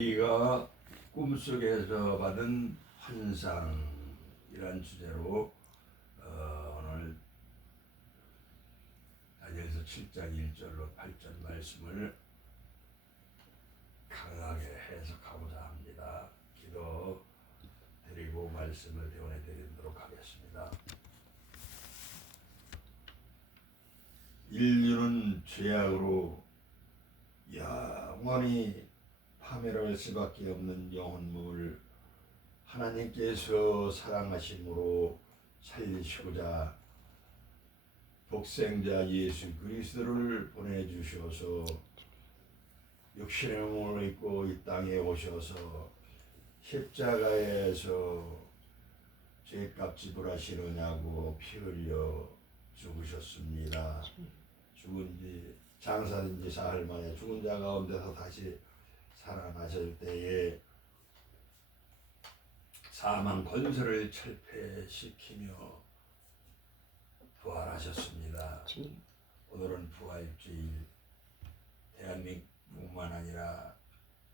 우리가 꿈속에서 받은 환상이란 주제로 오늘 다니엘서 7장 1절로 8절 말씀을 강하게 해석하고자 합니다. 기도 드리고 말씀을 대원해 드리도록 하겠습니다. 인류는 죄악으로 영원히 파멸할 수밖에 없는 영혼물 하나님께서 사랑하심으로 살리시고자 독생자 예수 그리스도를 보내주셔서 육신의 몸을 입고 이 땅에 오셔서 십자가에서 죄값 지불하시느냐고 피 흘려 죽으셨습니다. 죽은지 장사된지 사흘 만에 죽은 자 가운데서 다시 살아나실 때에 사망 권세를 철폐시키며 부활하셨습니다. 오늘은 부활주일, 대한민국뿐만 아니라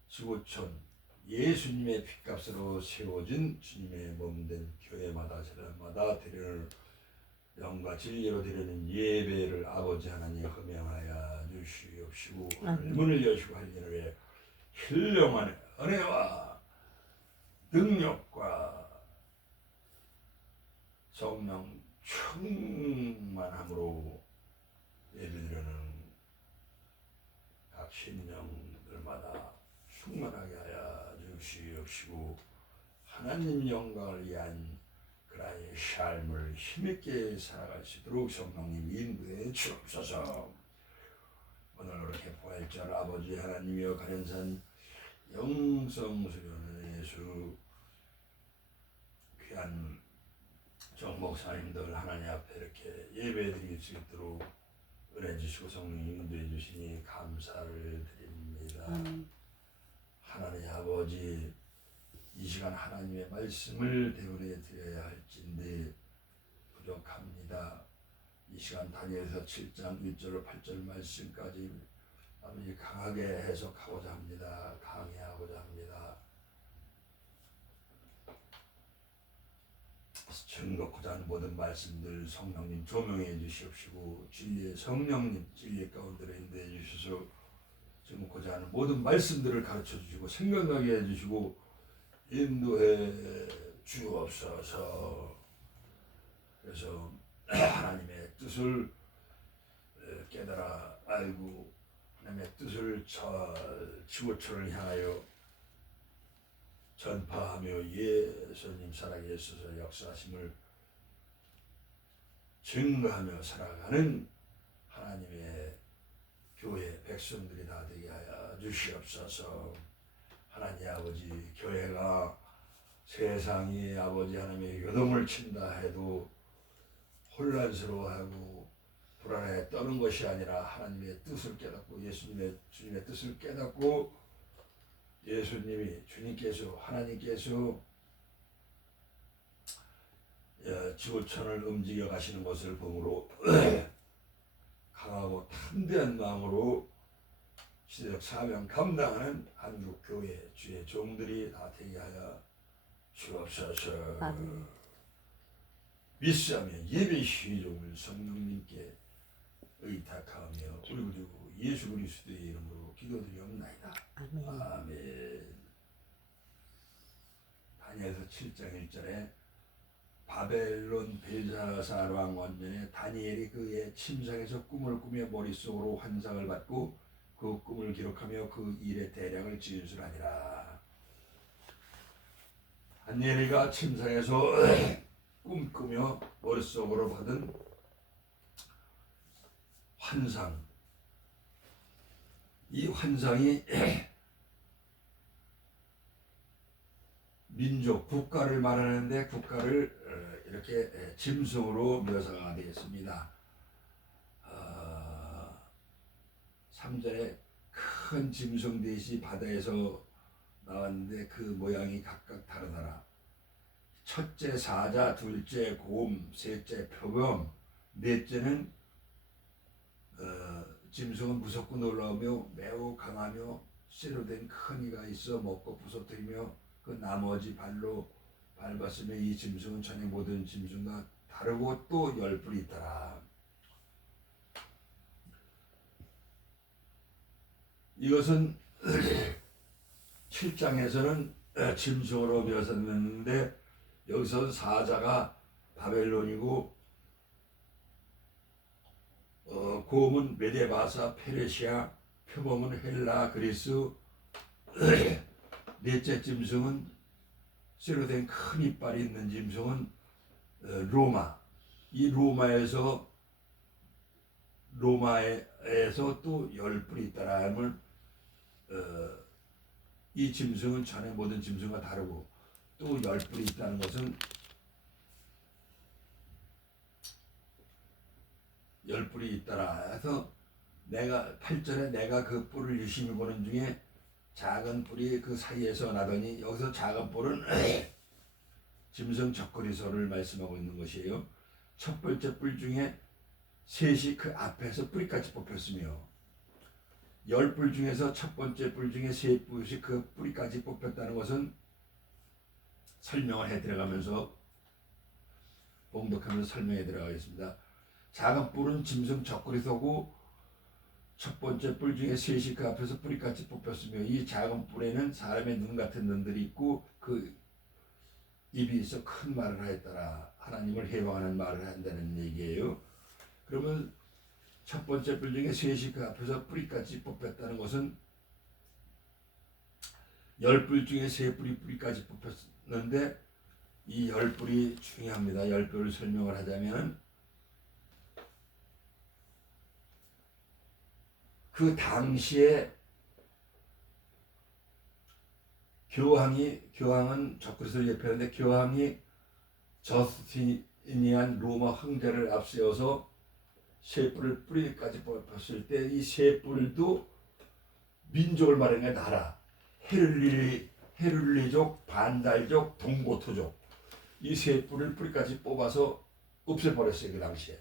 지구촌 예수님의 핏값으로 세워진 주님의 몸된 교회마다 재단마다 드리는 영과 진리로 드리는 예배를 아버지 하나님 허명하여 주시옵시고 문을 여시고 할례를 힐령한 은혜와 능력과 성령 충만함으로 예배드리는 각 신령들마다 충만하게 하여 주시옵시고 하나님 영광을 위한 그라의 삶을 힘있게 살아갈 수 있도록 성령님 인도해 주옵소서. 오늘 이렇게 부활절 아버지 하나님이여 가련산 영성수련의 예수 귀한 정목사님들 하나님 앞에 이렇게 예배드릴 수 있도록 은혜 주시고 성령 인도해 주시니 감사를 드립니다. 하나님 아버지 이 시간 하나님의 말씀을 대원해 드려야 할진데 부족합니다. 이 시간 다니엘서 7장 1절로 8절 말씀까지 아버지 강하게 해석하고자 합니다. 강의하고자 합니다. 증거고자 하는 모든 말씀들 성령님 조명해 주시옵시고 진리의 성령님 진리 가운데 인도해 주셔서 증거고자 하는 모든 말씀들을 가르쳐 주시고 생각나게 해 주시고 인도해 주옵소서. 그래서 하나님의 뜻을 깨달아 알고 하나님의 뜻을 지구촌을 향하여 전파하며 예수님 살아계셔서 역사하심을 증거하며 살아가는 하나님의 교회 백성들이 다 되게 하여 주시옵소서. 하나님 아버지 교회가 세상이 아버지 하나님의 요동을 친다 해도 혼란스러워하고 불안해 떠는 것이 아니라 하나님의 뜻을 깨닫고 주님의 뜻을 깨닫고 예수님이 주님께서 하나님께서 지구촌을 움직여 가시는 것을 보므로 강하고 담대한 마음으로 시대적 사명 감당하는 한국 교회 주의 종들이 다 되게 하여 주옵소서. 믿사며 예배 시종을 성령님께 의탁하며 그리고 예수 그리스도의 이름으로 기도드리옵나이다. 아멘. 다니엘서 7장 1절에 바벨론 벨사살 왕 원년에 다니엘이 그의 침상에서 꿈을 꾸며 머릿속으로 환상을 받고 그 꿈을 기록하며 그 일의 대략을 진술하니라. 다니엘이가 침상에서 꿈꾸며 머릿속으로 받은 환상, 이 환상이 민족, 국가를 말하는데 국가를 이렇게 짐승으로 묘사가 되겠습니다. 3절에 큰 짐승 넷이 바다에서 나왔는데 그 모양이 각각 다르더라. 첫째 사자, 둘째 곰, 셋째 표범, 넷째는 짐승은 무섭고 놀라우며 매우 강하며 쇠로 된 큰 이가 있어 먹고 부서뜨리며 그 나머지 발로 밟았으며 이 짐승은 전에 모든 짐승과 다르고 또 열 뿔이 있더라. 이것은 7장에서는 짐승으로 묘사됐는데 여기서 사자가 바벨론이고 고음은 메데바사, 페르시아, 표범은 헬라, 그리스, 넷째 짐승은 쇠로 된 큰 이빨이 있는 짐승은 로마. 이 로마에서 또 열 뿔이 있다라는 이 짐승은 전에 모든 짐승과 다르고 또 열 뿔이 있다는 것은 열 뿔이 있더라 해서 내가 8절에 내가 그 뿔을 유심히 보는 중에 작은 뿔이 그 사이에서 나더니 여기서 작은 뿔은 짐승 적거리소를 말씀하고 있는 것이에요. 첫 번째 뿔 중에 셋이 그 앞에서 뿌리까지 뽑혔으며 10뿔 중에서 첫 번째 뿔 중에 세 뿔이 그 뿌리까지 뽑혔다는 것은 설명을 해 들어가면서 봉독하면서 설명해 들어가겠습니다. 작은 뿔은 짐승 적거리소고 첫 번째 뿔 중에 셋이 그 앞에서 뿌리까지 뽑혔으며 이 작은 뿔에는 사람의 눈 같은 눈들이 있고 그 입이 있어 큰 말을 하였더라. 하나님을 해방하는 말을 한다는 얘기예요. 그러면 첫 번째 뿔 중에 셋이 그 앞에서 뿌리까지 뽑혔다는 것은 10뿔 중에 세 뿌리까지 뽑혔는데 이 10뿔이 중요합니다. 10뿔을 설명을 하자면 그 당시에 교황은 적그리스도를 예표하는데 교황이 저스티니안 로마 황제를 앞세워서 세 뿔을 뿌리까지 뽑았을 때 이 세 뿔도 민족을 말하는 게 나라 헤룰리족, 반달족, 동고토족 이 세 뿔을 뿌리까지 뽑아서 없애버렸어요. 그 당시에.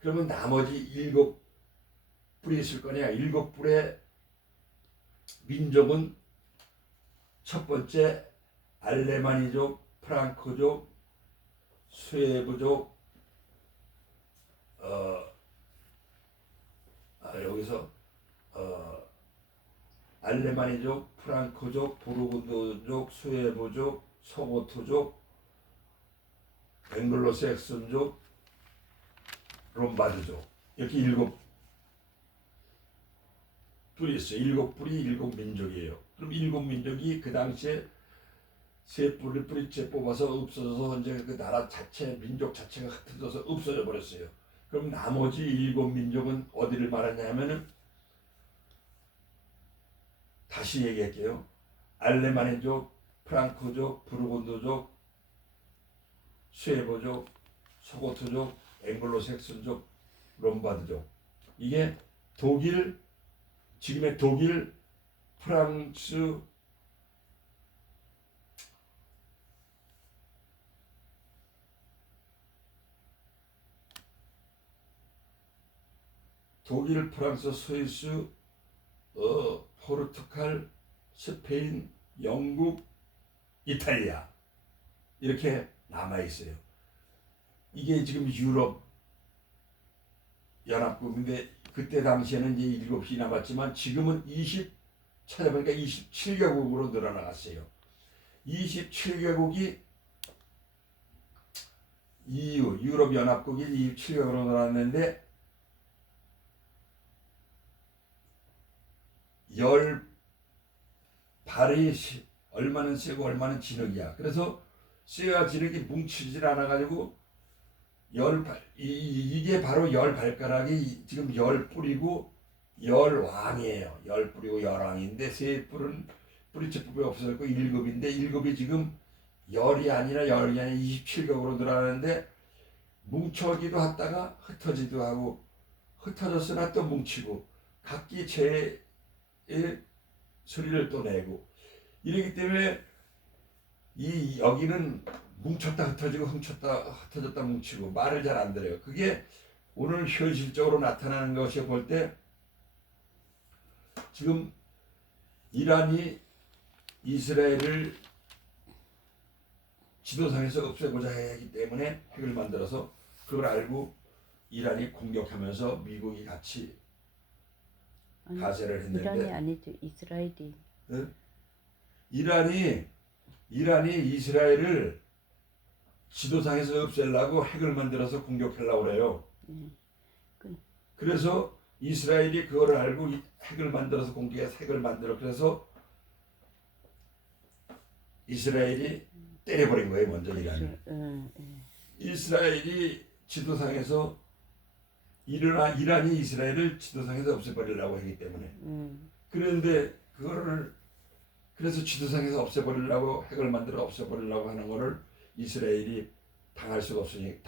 그러면 나머지 7뿔이 있을 거냐. 7뿔의 민족은 첫 번째 알레마니족, 프랑크족, 스웨브족, 여기서 알레마니족, 프랑크족, 부르군드족, 스웨브족, 소고토족, 앵글로색슨족, 롬바드족 이렇게 7뿔이 있어요. 7뿔이 7민족이에요. 그럼 7민족이 그 당시에 세 뿔을 뿌리째 뽑아서 없어져서 이제 그 나라 자체 민족 자체가 흩어져서 없어져 버렸어요. 그럼 나머지 7민족은 어디를 말하냐면은 다시 얘기할게요. 알레마니족, 프랑크족, 부르곤드족, 스웨브족, 소고토족, 앵글로색슨족, 롬바드족. 이게 지금의 독일, 프랑스, 스위스, 포르투갈, 스페인, 영국, 이탈리아 이렇게 남아 있어요. 이게 지금 유럽 연합국인데 그때 당시에는 이제 7이 남았지만 지금은 찾아보니까 27개국으로 늘어나갔어요. 27개국이 EU 유럽 연합국이 27개국으로 늘어났는데 발이 얼마는 세고 얼마는 진흙이야. 그래서 쇠와 진흙이 뭉치질 않아가지고 이게 바로 10발가락이 지금 10뿔이고 10왕이에요. 10뿔이고 10왕인데 세 뿔은 뿌리채뿔이 없어졌고 1급인데 1급이 지금 10이 아니라 27격으로 늘어나는데 뭉쳐기도 하다가 흩어지기도 하고 흩어졌으나 또 뭉치고 각기 제 소리를 또 내고 이러기 때문에 여기는 뭉쳤다 흩어지고 흩어졌다 뭉치고 말을 잘 안 들어요. 그게 오늘 현실적으로 나타나는 것이 볼 때 지금 이란이 이스라엘을 지도상에서 없애고자 하기 때문에 핵을 만들어서 그걸 알고 이란이 공격하면서 미국이 같이 아니, 가세를 했는데 이란이 아니죠. 이스라엘이. 응? 이란이 이스라엘을 지도상에서 없애려고 핵을 만들어서 공격하려고 그래요. 그래서 이스라엘이 그거를 알고 핵을 만들어서 공격해서 핵을 만들어 그래서 이스라엘이 때려버린 거예요. 먼저 이란을. 이스라엘이 지도상에서 이란이 이스라엘을 지도상에서 없애버리려고 하기 때문에 그런데 그거를 그래서 지도상에서 없애버리려고 핵을 만들어 없애버리려고 하는 거를 이스라엘이 당할 수가 없으니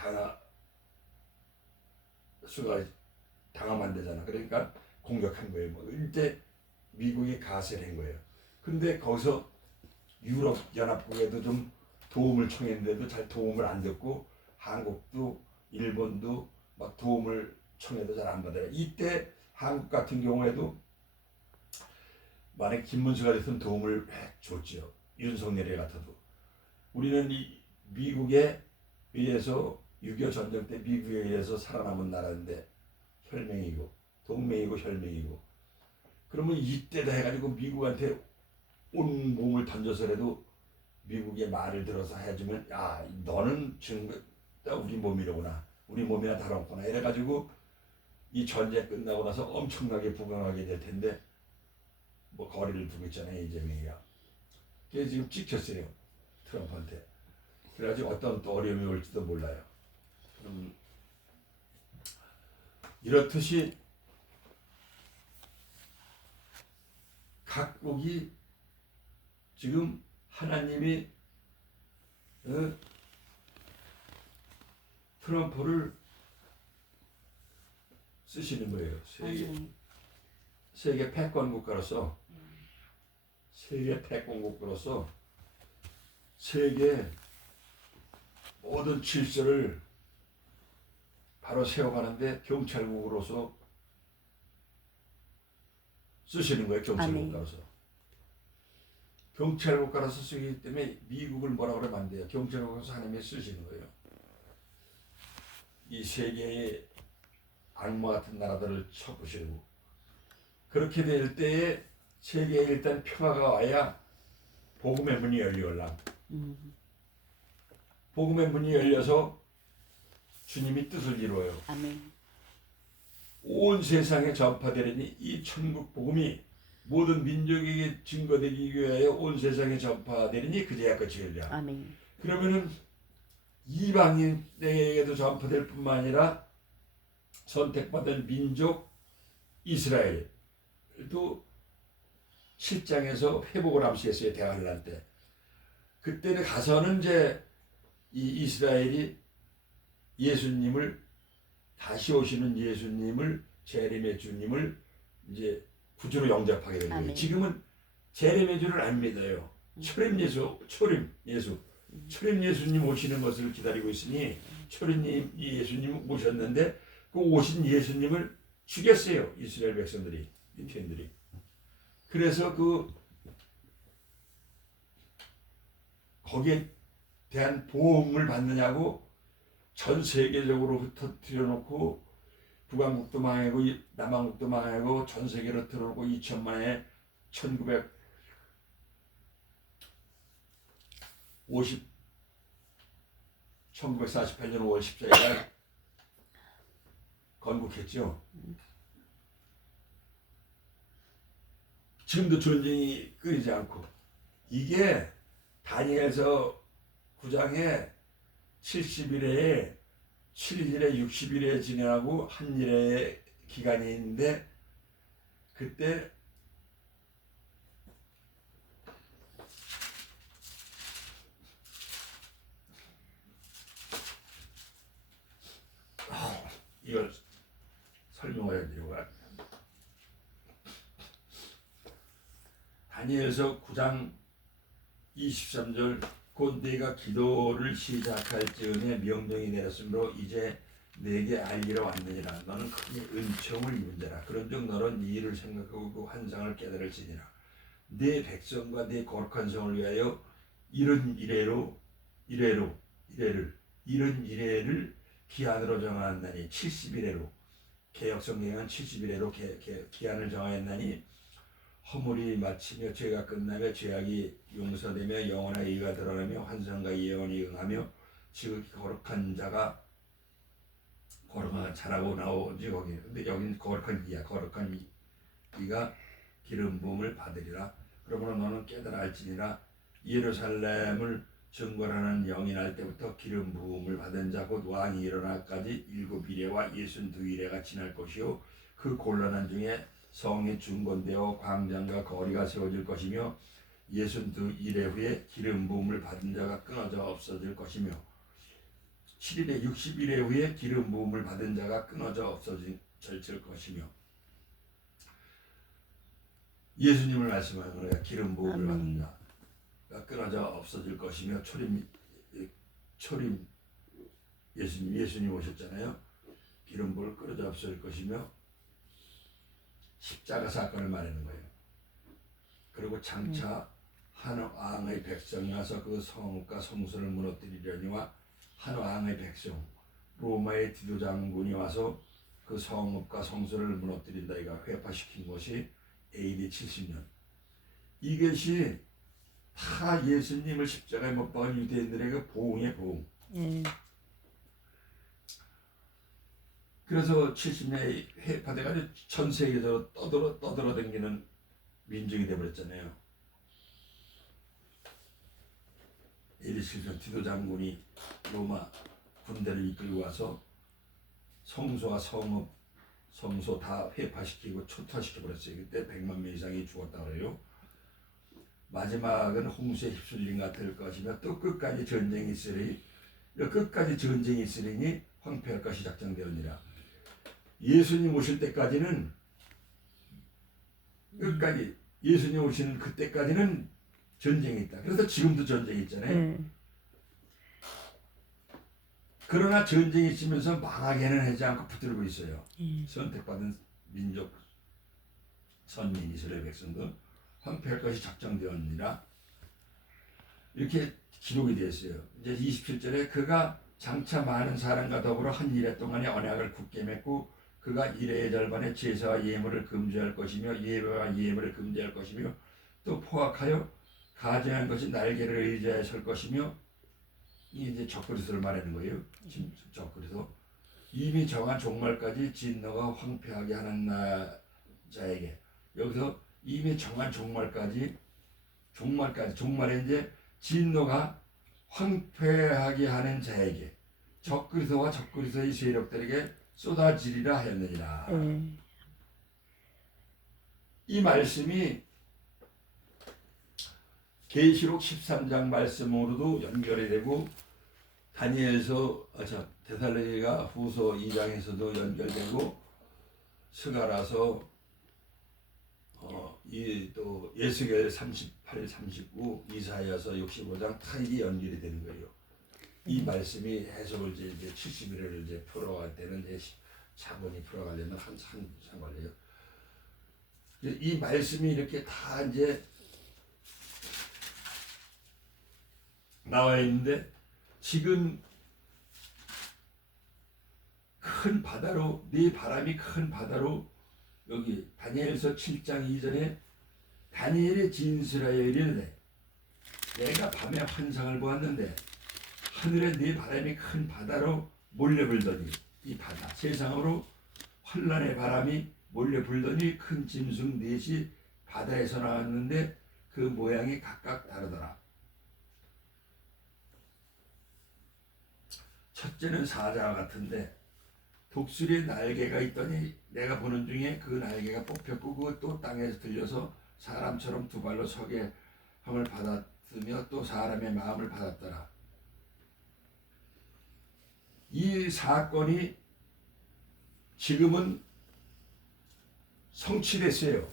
당하면 안 되잖아. 그러니까 공격한 거예요. 뭐 이때 미국이 가세를 한 거예요. 근데 거기서 유럽 연합국에도 좀 도움을 청했는데도 잘 도움을 안 듣고 한국도 일본도 막 도움을 청해도 잘 안 받아요. 이때 한국 같은 경우에도 만약 김문수가 됐으면 도움을 줬지요. 윤석열이 같아도. 우리는 이 미국에 의해서 6.25 전쟁 때 미국에 의해서 살아남은 나라인데 혈맹이고 동맹이고 혈맹이고 그러면 이때다 해가지고 미국한테 온 몸을 던져서라도 미국의 말을 들어서 해주면 야 너는 지금 우리 몸이로구나 우리 몸이나 다름없구나 이래가지고 이 전쟁 끝나고 나서 엄청나게 부강하게 될 텐데 뭐 거리를 두고 있잖아요 이재명이가. 그게 지금 찍혔어요 트럼프한테. 그래가지고 어떤 또 어려움이 올지도 몰라요. 이렇듯이 각국이 지금 하나님이 트럼프를 쓰시는 거예요. 세계 패권국가로서 세계 모든 질서를 바로 세워가는데 경찰국으로서 쓰시는 거예요. 경찰국가로서. 경찰국가로서 쓰기 때문에 미국을 뭐라 그러면 안 돼요. 경찰국가로서 하나님이 쓰시는 거예요. 이 세계의 악마 같은 나라들을 쳐부시고 그렇게 될 때에 세계에 일단 평화가 와야 복음의 문이 열리올라. 복음의 문이 열려서 주님이 뜻을 이루어요. 아멘. 온 세상에 전파되리니 이 천국 복음이 모든 민족에게 증거되기 위하여 온 세상에 전파되리니 그제야 끝이 열려. 아멘. 그러면은 이방인에게도 전파될 뿐만 아니라 선택받은 민족 이스라엘도 7장에서 회복을 암시했어요. 대환란 때. 그때는 가서는 이제 이 이스라엘이 예수님을 다시 오시는 예수님을 재림의 주님을 이제 구주로 영접하게 되는 거예요. 지금은 재림의 주를 안 믿어요. 초림 예수님 오시는 것을 기다리고 있으니 초림 예수님 오셨는데 그 오신 예수님을 죽였어요. 이스라엘 백성들이 민태인들이. 그래서 거기에 대한 보험을 받느냐고 전 세계적으로 흩어뜨려 놓고 북한국도 망하고 남한국도 망하고 전 세계로 흩어뜨려 놓고 2000만에 1948년 5월 14일 건국했죠. 지금도 전쟁이 끊이지 않고 이게 다니엘서 9장에 70일에 7일에 60일에 지내고 한 일의 기간이 있는데 그때 이걸 설명을 해드리고 다니엘서 9장 23절 곧 네가 기도를 시작할지언에 명령이 내렸으므로 이제 내게 알리러 왔느니라. 너는 크게 은총을 입은 자라. 그런즉 너는 이 일을 생각하고 그 환상을 깨달을지니라. 내 백성과 내 거룩한 성을 위하여 이런 이래를 기한으로 정하였나니 70일에로 개혁성경은 70일에로 기한을 정하였나니 허물이 마치며 죄가 끝나며 죄악이 용서되며 영원한 의가 드러나며 환상과 예언이 응하며 즉 거룩한 자라고 나오지 거기. 근데 여기는 거룩한 이야. 거룩한 이가 기름 부음을 받으리라. 그러므로 너는 깨달아 알지니라. 예루살렘을 증거하는 영이 날 때부터 기름 부음을 받은 자 곧 왕이 일어나까지 7이레와 62이레가 지날 것이요 그 곤란한 중에 성이 중건되어 광장과 거리가 세워질 것이며 62이레 후에 기름 부음을 받은 자가 끊어져 없어질 것이며 7일에 60일에 후에 기름 부음을 받은 자가 끊어져 없어질 것이며 예수님을 말씀하는 거예요. 기름 부음을 받은 자가 끊어져 없어질 것이며 초림 예수님 오셨잖아요. 기름 부음을 끊어져 없어질 것이며 십자가 사건을 말하는 거예요. 그리고 장차 한 왕의 백성이 와서 그 성읍과 성소를 무너뜨리려니와 한 왕의 백성 로마의 디도장군이 와서 그 성읍과 성소를 무너뜨린다. 이가 회파시킨 것이 AD 70년. 이것이 다 예수님을 십자가에 못 박은 유대인들의 그 보응의 보응. 그래서 70년에 회파돼가지고 전 세계적으로 떠들어다니는 민족이 되어버렸잖아요. AD 70년 디도장군이 로마 군대를 이끌고 와서 성소와 성소 다 회파시키고 초토화시켜버렸어요. 그때 100만 명 이상이 죽었다고 그래요. 마지막은 홍수에 휩쓸린 것 같을 것이며 또 끝까지 전쟁이 있으리니 황폐할 것이 작정되었니라. 예수님 오실 때까지는 끝까지 예수님 오시는 그때까지는 전쟁이 있다. 그래서 지금도 전쟁이 있잖아요. 그러나 전쟁이 있으면서 망하게는 하지 않고 붙들고 있어요. 선택받은 민족 선민 이스라엘 백성도 황폐할 것이 작정되었느니라. 이렇게 기록이 되어 있어요. 이제 27절에 그가 장차 많은 사람과 더불어 한 이래 동안에 언약을 굳게 맺고 그가 이래의 절반에 제사와 예물을 금지할 것이며 예배와 예물을 금지할 것이며 또 포악하여 가증한 것이 날개를 의지하여 설 것이며 이제 적그리스도를 말하는 거예요. 적그리스도 이미 정한 종말까지 진노가 황폐하게 하는 자에게 여기서 이미 정한 종말에 이제 진노가 황폐하게 하는 자에게 적그리스도와 적그리스도의 세력들에게 쏟아지리라 하였느니라. 이 말씀이 계시록 13장 말씀으로도 연결이 되고 데살로니가 후서 2장에서도 연결되고 스가라서 또 예수겔 38, 39, 이사야서 65장 다 이게 연결이 되는 거예요. 이 말씀이 해석을 이제 70일을 이제 풀어갈 때는 이제 차분히 풀어가려면 한참 걸려요. 이 말씀이 이렇게 다 이제 나와 있는데 지금 큰 바다로 네 바람이 큰 바다로 여기 다니엘서 7장 2절에 다니엘의 진술하여 이르되 내가 밤에 환상을 보았는데 하늘에 네 바람이 큰 바다로 몰려 불더니 이 바다 세상으로 환란의 바람이 몰려 불더니 큰 짐승 넷이 바다에서 나왔는데 그 모양이 각각 다르더라. 첫째는 사자와 같은데 독수리의 날개가 있더니 내가 보는 중에 그 날개가 뽑혔고 그것도 땅에서 들려서 사람처럼 두 발로 서게 함을 받았으며 또 사람의 마음을 받았더라. 이 사건이 지금은 성취됐어요.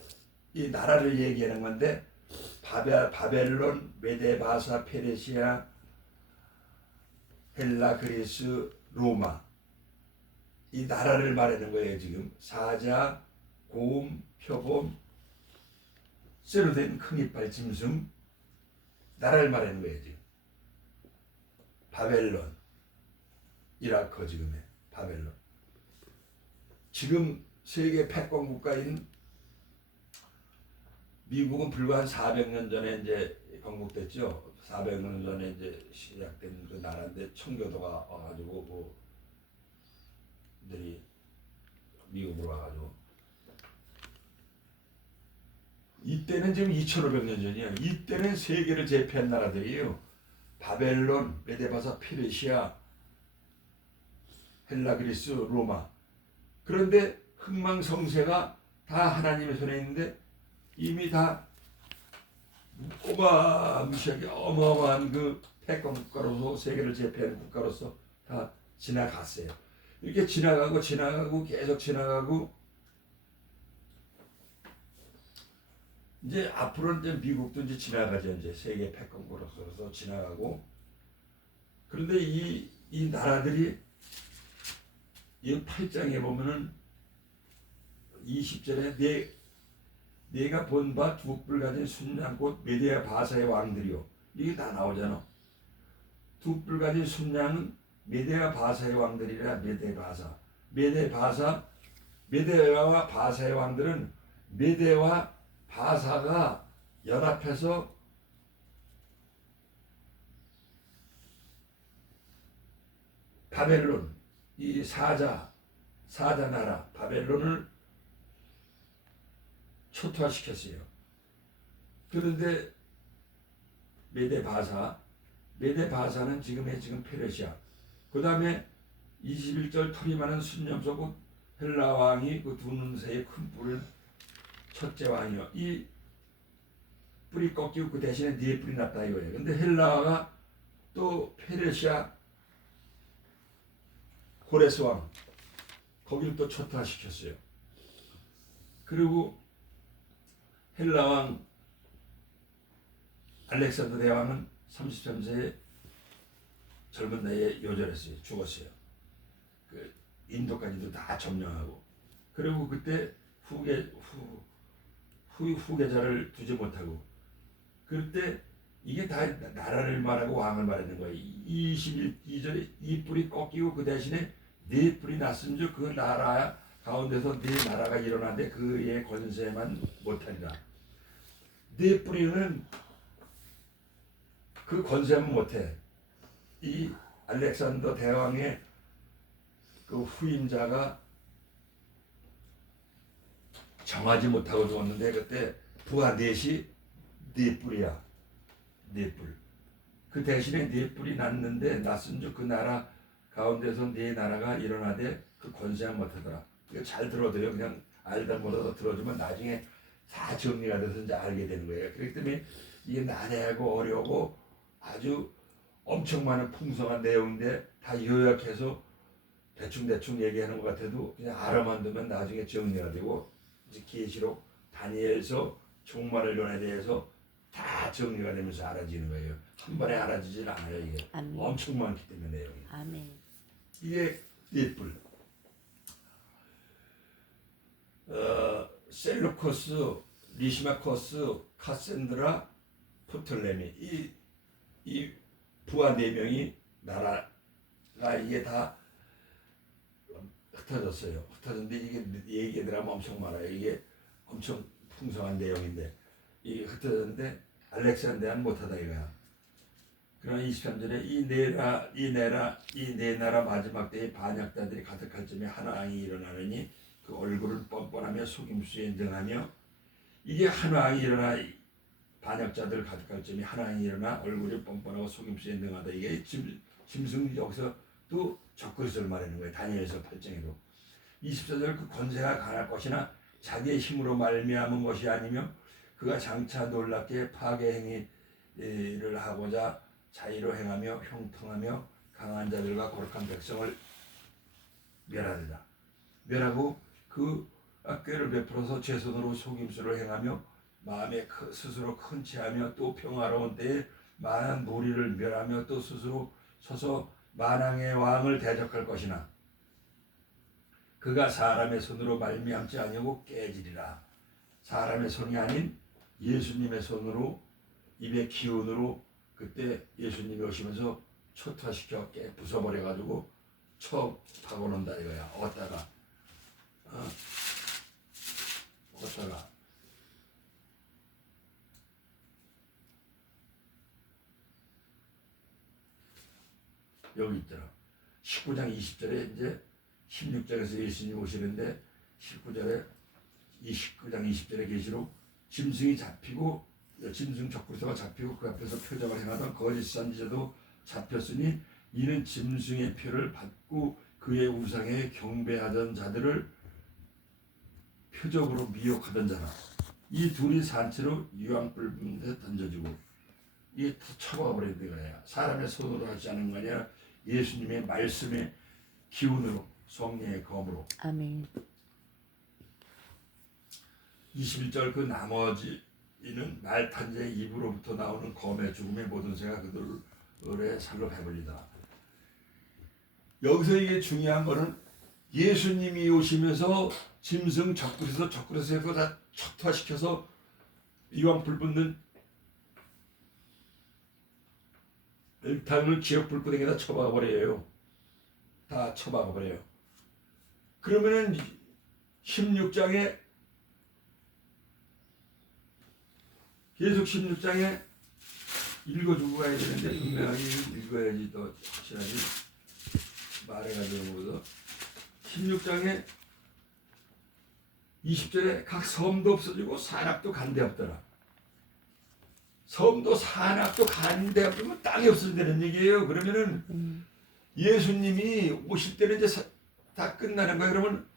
이 나라를 얘기하는 건데 바벨론, 메데바사, 페르시아, 헬라, 그리스, 로마 이 나라를 말하는 거예요. 지금 사자, 곰, 표범, 쇠로 된 큰 이빨 짐승 나라를 말하는 거예요. 지금 바벨론, 이라크 지금의 바벨론. 지금 세계 패권 국가인 미국은 불과 한 400년 전에 이제 건국됐죠. 400년 전에 이제 시작된 그 나라인데 청교도가 와가지고 그들이 미국으로 와가지고 이때는 지금 2500년 전이에요. 이때는 세계를 제패한 나라들이에요. 바벨론, 메데바사, 페르시아, 헬라, 그리스, 로마. 그런데 흥망성쇠가 다 하나님의 손에 있는데 이미 다 어마무시하게 어마어마한 그 패권 국가로서 세계를 제패하는 국가로서 다 지나갔어요. 이렇게 지나가고 계속 지나가고 이제 앞으로는 이제 미국도 이제 지나가죠. 이제 세계 패권국으로서 지나가고. 그런데 이 나라들이 이 8장에 보면은 20절에 내가 본 바 두 뿔 가진 순양 곧 메디아 바사의 왕들이요. 이게 다 나오잖아. 두 뿔 가진 순양은 메디아 바사의 왕들이라. 메데와 바사의 왕들은 메데와 바사가 연합해서 바벨론, 이 사자 나라 바벨론을 초토화시켰어요. 그런데 메데바사는 지금 페르시아. 그 다음에 21절 토리마는 순념소고 헬라 왕이 그 두 눈 사이에 큰 뿔을 첫째 왕이요. 이 뿔이 꺾이고 그 대신에 네 뿔이 났다 이거예요. 근데 헬라가 또 페르시아 고레스 왕 거기를 또 초토화시켰어요. 그리고 헬라 왕 알렉산더 대왕은 33세에 젊은 나이에 요절했어요. 죽었어요. 그 인도까지도 다 점령하고. 그리고 그때 후계자를 두지 못하고. 그때 이게 다 나라를 말하고 왕을 말하는 거예요. 22절에 이 뿔이 꺾이고 그 대신에 네 뿔이 났은즉 그 나라 가운데서 네 나라가 일어나는데 그의 권세만 못하리라. 네 뿔이는 그 권세만 못해. 이 알렉산더 대왕의 그 후임자가 정하지 못하고 죽었는데 그때 부하 넷이 네 뿔이야. 네 뿔. 그 대신에 네 뿔이 났은즉 그 나라 가운데서 네 나라가 일어나되 그 권세만 못하더라. 이거 잘 들어도요. 그냥 알다 못하다 들어주면 나중에 다 정리가 돼서 이제 알게 되는 거예요. 그렇기 때문에 이게 난해하고 어려우고 아주 엄청 많은 풍성한 내용인데 다 요약해서 대충 얘기하는 것 같아도 그냥 알아만 두면 나중에 정리가 되고 이제 계시록 다니엘서 종말의 논에 대해서 다 정리가 되면서 알아지는 거예요. 한 번에 알아지질 않아요. 이게 아멘. 엄청 많기 때문에 내용이. 아멘. 이게 넷뿔. 셀루코스, 리시마코스, 카센드라, 프톨레미 이 부하 4명이 나라가 이게 다 흩어졌어요. 흩어졌는데 이게 얘기들하면 엄청 많아요. 이게 엄청 풍성한 내용인데 이게 흩어졌는데 알렉산더는 못하다 이거야. 그러나 23절에 이 네 나라 마지막 때에 반역자들이 가득할 쯤에 한 왕이 일어나느니 그 얼굴은 뻔뻔하며 속임수에 능하며. 이게 한 왕이 일어나 반역자들 가득할 쯤에 한 왕이 일어나 얼굴이 뻔뻔하고 속임수에 능하다. 이게 짐승 여기서 또 적그리스도를 말하는 거예요. 다니엘서 8장에도 24절 그 권세가 강할 것이나 자기의 힘으로 말미암은 것이 아니며 그가 장차 놀랍게 파괴 행위를 하고자 자의로 행하며 형통하며 강한 자들과 거룩한 백성을 멸하리라. 멸하고 그 꾀를 베풀어서 제 손으로 속임수를 행하며 마음에 스스로 큰 체하며 또 평화로운 때에 많은 무리를 멸하며 또 스스로 서서 만왕의 왕을 대적할 것이나 그가 사람의 손으로 말미암지 아니하고 깨지리라. 사람의 손이 아닌 예수님의 손으로 입의 기운으로 그때 예수님이 오시면서 초토화시켜 깨 부숴버려가지고 쳐 박아놓는다 이거야. 어디다가 어디다가 여기 있더라. 19장 20절에 이제 16장에서 예수님 오시는데 19장 20절에 계시록 짐승이 잡히고 짐승 적그리스도가 잡히고 그 앞에서 표적을 행하던 거짓 선지자도 잡혔으니 이는 짐승의 표를 받고 그의 우상에 경배하던 자들을 표적으로 미혹하던 자라. 이 둘이 산채로 유황불문에 던져지고 이게 쳐박아버린 거야. 사람의 손으로 하지 않은 거 아니라 예수님의 말씀의 기운으로 성령의 검으로. 아멘. 21절 그 나머지는 말탄 자의 입으로부터 나오는 검의 죽음의 모든 새가 그들의 살로 배불리다. 여기서 이게 중요한 거는 예수님이 오시면서 짐승 적그리스도 다 척투화시켜서 이왕 불붙는 일탕을 지역 불구덩이에다 쳐박아버려요. 다 쳐박아버려요. 그러면은 16장에 계속 16장에 읽어주고 가야 되는데 분명하게 읽어야지 더 확실하게 말해가지고 16장에 20절에 각 섬도 없어지고 산악도 간데 없더라. 섬도 산악도 간데 없으면 땅이 없어진다는 얘기예요. 그러면은 예수님이 오실 때는 이제 다 끝나는 거예요. 그러면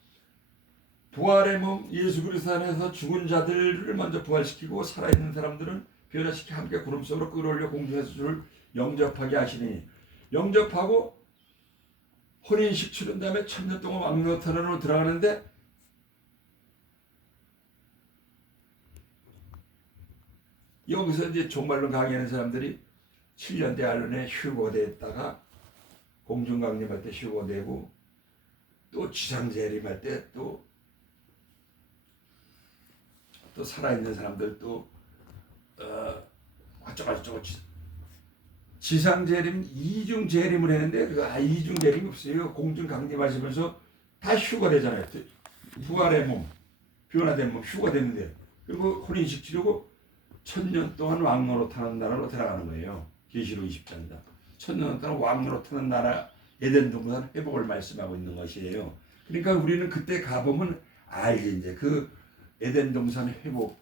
부활의 몸 예수 그리스도 안에서 죽은 자들을 먼저 부활시키고 살아있는 사람들은 변화시켜 함께 구름 속으로 끌어올려 공중에서 주를 영접하게 하시니 영접하고 혼인식 치른 다음에 1000년 동안 왕노탄으로 들어가는데 여기서 이제 종말론 강의하는 사람들이 7년대 언론에 휴거됐다가 공중강림할 때 휴거되고 또 지상재림할 때 또 살아있는 사람들 또 어쩌고저쩌고 지상재림 이중재림을 했는데 그 이중재림이 없어요. 공중강림하시면서 다 휴거되잖아요. 부활의 몸 변화된 몸 휴거됐는데 그리고 혼인식 치르고 1000년 동안 왕노로 타는 나라로 들어가는 거예요. 계시록 20장이다. 1000년 동안 왕노로 타는 나라 에덴 동산 회복을 말씀하고 있는 것이에요. 그러니까 우리는 그때 가보면 알지 이제 그 에덴 동산 회복을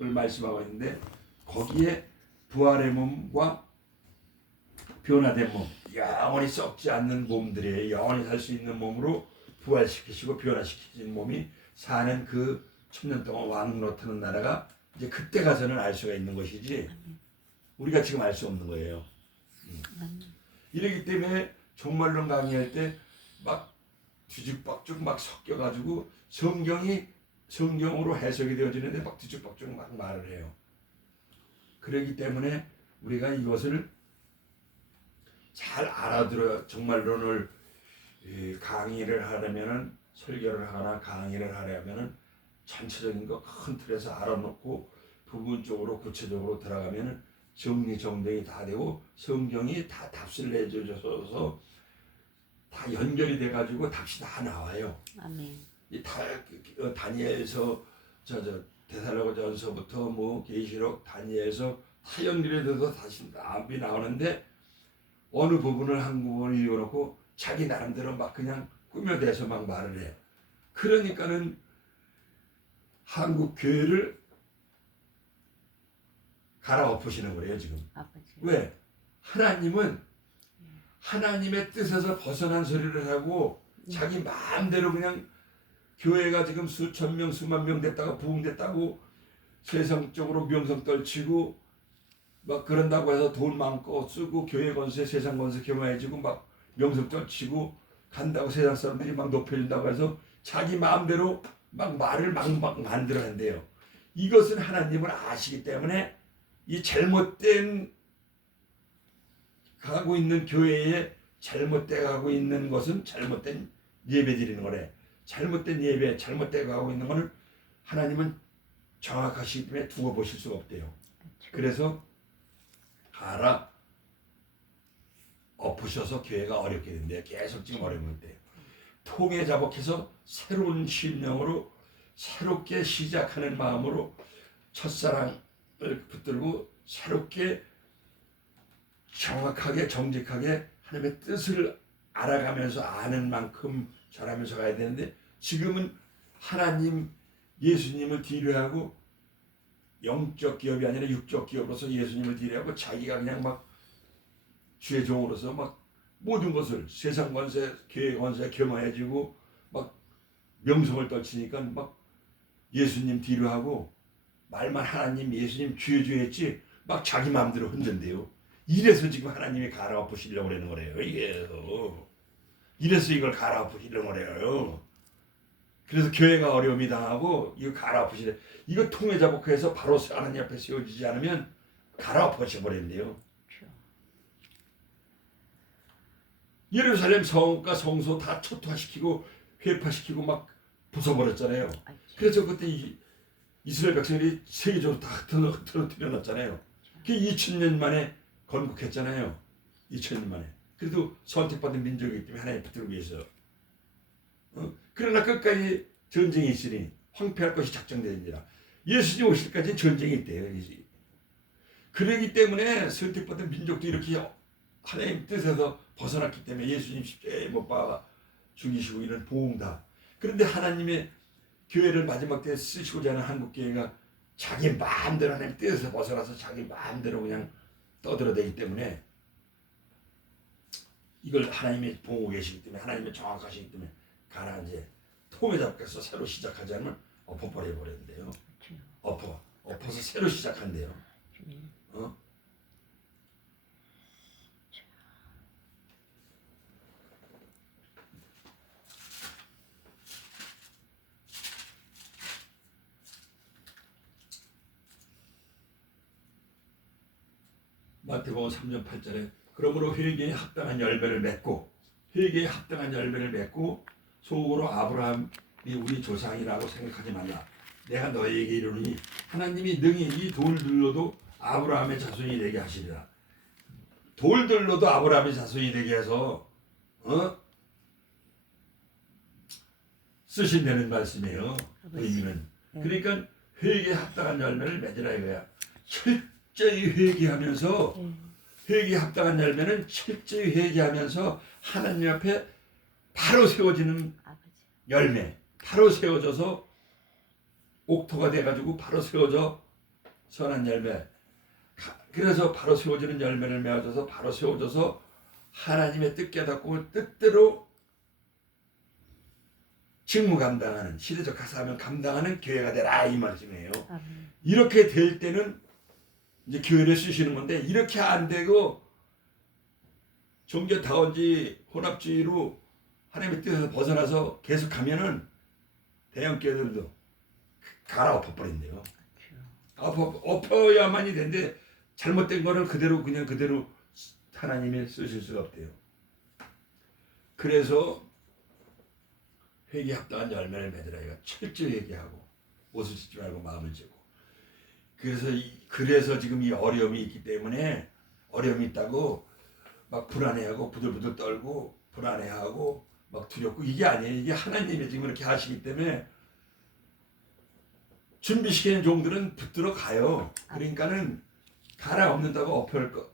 말씀하고 있는데 거기에 부활의 몸과 변화된 몸, 영원히 썩지 않는 몸들이에요. 영원히 살 수 있는 몸으로 부활시키시고 변화시키신 몸이 사는 그 1000년 동안 왕노로 타는 나라가 이제 그때 가서는 알 수가 있는 것이지 우리가 지금 알 수 없는 거예요. 이러기 때문에 종말론 강의할 때 막 뒤죽박죽 막 섞여가지고 성경으로 해석이 되어지는데 막 뒤죽박죽 막 말을 해요. 그렇기 때문에 우리가 이것을 잘 알아들어 종말론을 강의를 하려면은 설교를 하거나 강의를 하려면은 전체적인 거 큰 틀에서 알아놓고 부분적으로 구체적으로 들어가면은 정리정돈이 다 되고 성경이 다 답을 내줘서 다 연결이 돼가지고 답이 다 나와요. 아멘. 이 다니엘서 데살로니가전서부터 뭐 계시록 다니엘서 다 연결이 돼서 다시 답이 나오는데 어느 부분을 한 부분을 이어놓고 자기 나름대로 막 그냥 꾸며대서 막 말을 해요. 그러니까는 한국 교회를 갈아엎으시는 거예요 지금. 아버지. 왜? 하나님은 하나님의 뜻에서 벗어난 소리를 하고 자기 마음대로 그냥 교회가 지금 수천 명 수만 명 됐다가 부흥됐다고 세상적으로 명성 떨치고 막 그런다고 해서 돈 많고 쓰고 교회 건세 세상 건세 겸해지고 막 명성 떨치고 간다고 세상 사람들이 막 높여준다고 해서 자기 마음대로 막 말을 막 만들어낸대요. 이것은 하나님을 아시기 때문에 이 잘못된 가고 있는 교회에 잘못돼 가고 있는 것은 잘못된 예배 드리는 거래. 잘못된 예배, 잘못돼 가고 있는 거는 하나님은 정확하시기 때문에 두고 보실 수가 없대요. 그렇죠. 그래서 가라 엎으셔서 교회가 어렵게 된대요. 계속 지금 어려운 건데요. 통에 자복해서 새로운 심령으로 새롭게 시작하는 마음으로 첫사랑을 붙들고 새롭게 정확하게 정직하게 하나님의 뜻을 알아가면서 아는 만큼 잘하면서 가야 되는데 지금은 하나님 예수님을 뒤로하고 영적 기업이 아니라 육적 기업으로서 예수님을 뒤로하고 자기가 그냥 막 주의 종으로서 막 모든 것을 세상 권세, 교회 권세 겸허해지고 막 명성을 떨치니까 막 예수님 뒤로하고 말만 하나님 예수님 주여 했지 막 자기 마음대로 흔든대요. 이래서 지금 하나님이 갈아엎으시려고 그러는 거래요. 이래서 이걸 갈아엎으시려고 그래요. 그래서 교회가 어려움이 당하고 이거 갈아엎으시래. 이거 통해 자복해서 바로 하나님 앞에 세워지지 않으면 갈아엎으셔 버린대요. 그렇죠. 예루살렘 성과 성소 다 초토화시키고 회파시키고 막 부숴버렸잖아요. 알죠. 그래서 그때 이스라엘 백성들이 세계적으로 다 흩어뜨려놨잖아요. 그게 2000년 만에 건국했잖아요. 2000년 만에. 그래도 선택받은 민족이기 때문에 하나님 붙들고 위해서. 그러나 끝까지 전쟁이 있으니 황폐할 것이 작정되니라. 예수님 오실 때까지 전쟁이 있대요. 그러기 때문에 선택받은 민족도 이렇게 하나님 뜻에서 벗어났기 때문에 예수님 십자가에 못 박아 죽이시고 이런 보응다. 그런데 하나님의 교회를 마지막 때 쓰시고자 하는 한국교회가 자기 마음대로 하나님 뜻에서 벗어나서 자기 마음대로 그냥 떠들어대기 때문에 이걸 하나님이 보고 계시기 때문에 하나님이 정확하시기 때문에 가라 이제 통에 잡혀서 새로 시작하지 않으면 엎어버려 버렸는데요. 그렇죠. 엎어서 새로 시작한대요. 어? 마태복음 3장 8절에 그러므로 회개에 합당한 열매를 맺고 회개에 합당한 열매를 맺고 속으로 아브라함이 우리 조상이라고 생각하지 말라. 내가 너희에게 이르노니 하나님이 능히 이 돌들로도 아브라함의 자손이 되게 하시리라. 돌들로도 아브라함의 자손이 되게 해서 쓰신다는 말씀이에요. 의미는. 그러니까 회개에 합당한 열매를 맺으라 이거야. 철저히 회개하면서 회개에 합당한 열매는 철저히 회개하면서 하나님 앞에 바로 세워지는 열매, 바로 세워져서 옥토가 돼가지고 바로 세워져 선한 열매. 그래서 바로 세워지는 열매를 맺어서 바로 세워져서 하나님의 뜻 깨닫고 뜻대로 직무 감당하는 시대적 가사하면 감당하는 교회가 되라 이 말씀이에요. 이렇게 될 때는 이제 교회를 쓰시는 건데 이렇게 안 되고 종교다원지 혼합주의로 하나님의 뜻에서 벗어나서 계속하면은 대형 교회들도 갈아엎어버린대요. 엎어야만이 되는데 잘못된 거는 그대로 하나님이 쓰실 수가 없대요. 그래서 회개에 합당한 열매를 맺으라 이가 철저히 회개하고 옷을 찢지 말고 마음을 찢고 그래서 지금 이 어려움이 있기 때문에 어려움이 있다고 막 불안해하고 부들부들 떨고 불안해하고 막 두렵고 이게 아니에요. 이게 하나님이 지금 이렇게 하시기 때문에 준비시키는 종들은 붙들어 가요. 그러니까는 갈아엎는다고 엎을 거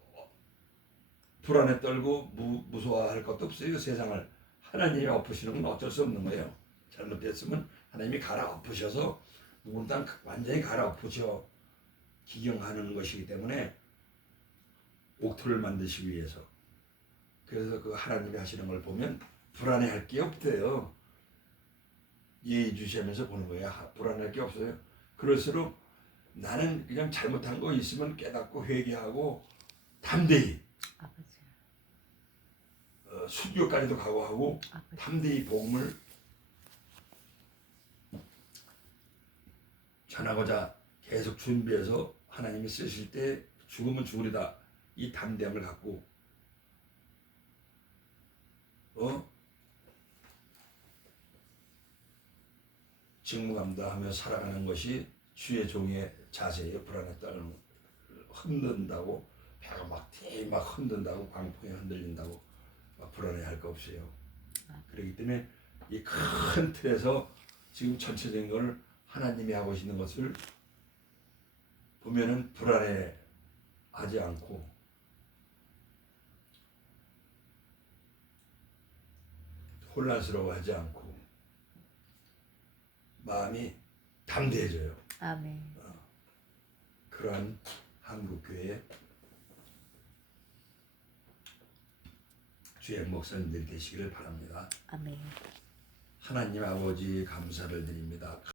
불안에 떨고 무서워할 것도 없어요. 세상을 하나님이 엎으시는 건 어쩔 수 없는 거예요. 잘못됐으면 하나님이 갈아엎으셔서 누군가 완전히 갈아엎으셔 기경하는 것이기 때문에 옥토를 만드시기 위해서 그래서 그 하나님이 하시는 걸 보면 불안해할 게 없대요. 예의주시하면서 보는 거예요. 불안할 게 없어요. 그럴수록 나는 그냥 잘못한 거 있으면 깨닫고 회개하고 담대히 순교까지도 각오하고 담대히 복음을 전하고자 계속 준비해서 하나님이 쓰실 때 죽으면 죽으리다 이 담대함을 갖고 직무감당하며 살아가는 것이 주의 종의 자세에 불안에 떨는 흔든다고 배가 막 흔든다고 광풍에 흔들린다고 막 불안해할 거 없어요. 그렇기 때문에 이 큰 틀에서 지금 전체적인 걸 하나님이 하고 계시는 것을 보면은 불안해하지 않고 혼란스러워하지 않고 마음이 담대해져요. 아멘. 그러한 한국교회 주의 목사님들이 되시기를 바랍니다. 아멘. 하나님 아버지 감사를 드립니다.